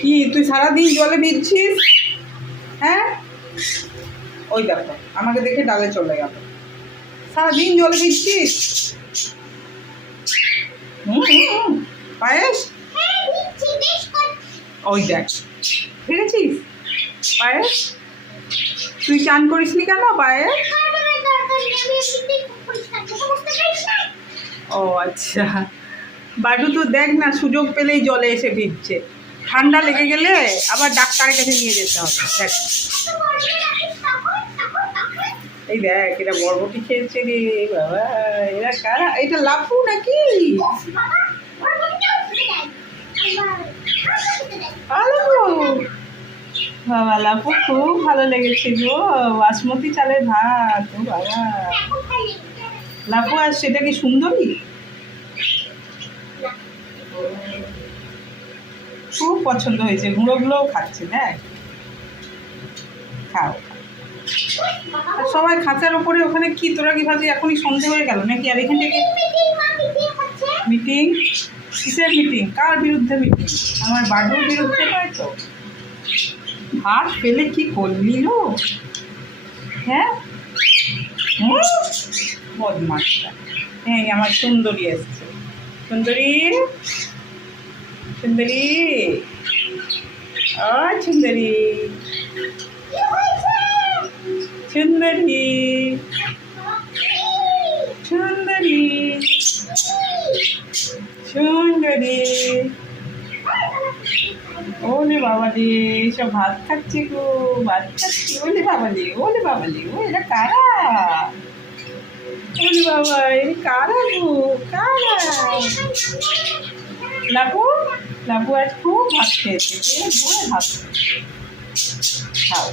কি তুই সারাদিন জলে ভিজছিস? হ্যাঁ, ওই দেখো আমাকে দেখে ডালে চলে গেল। সারাদিন জলে ভিজছিস। পায়েস, ওই দেখ ভিজেছিস পায়েস। তুই চান করিসনি কেন পায়েস? ও আচ্ছা, বাডু তো দেখ না সুযোগ পেলেই জলে এসে ভিজছে। ঠান্ডা লেগে গেলে আবার ডাক্তারের কাছে নিয়ে যেতে হবে। দেখ এই দেখ, এটা বরবটি খেয়েছে রে বাবা। এরা কারা? এটা লাফু নাকি? বাবা লাফু খুব ভালো লেগেছে গো, বাসমতি চালের ভাত। ও বাবা লাফু, আর সেটা কি সুন্দরী? খুব পছন্দ হয়েছে, গুঁড়োগুলোও খাচ্ছে। দেখ খাও। আর সবাই খাঁচার ওপরে ওখানে কি তোরা কি ভাবছিস এখনই সন্ধে হয়ে গেল নাকি? আর এখান থেকে মিটিং? কিসের মিটিং? কার বিরুদ্ধে মিটিং? আমার বাড়ির বিরুদ্ধে নয় তো? ভাত ফেলে কি করলি লো? হ্যাঁ বদমাসটা। হ্যাঁ আমার সুন্দরী এসছে। সুন্দরী, সুন্দরী, ও সুন্দরী, সুন্দরী, সুন্দরী, সুন্দরী। ওলে বাবা রে, সব ভাত খাচ্ছি গো, ভাত খাচ্ছি। ওলে বাবা রে, ওলে বাবা রে, ও এরা কারা? ওলে বাবা এরা কারা গো, কারা? লাবু, লাবু আজ খুব ভাত খেয়েছে, ভাত খাও।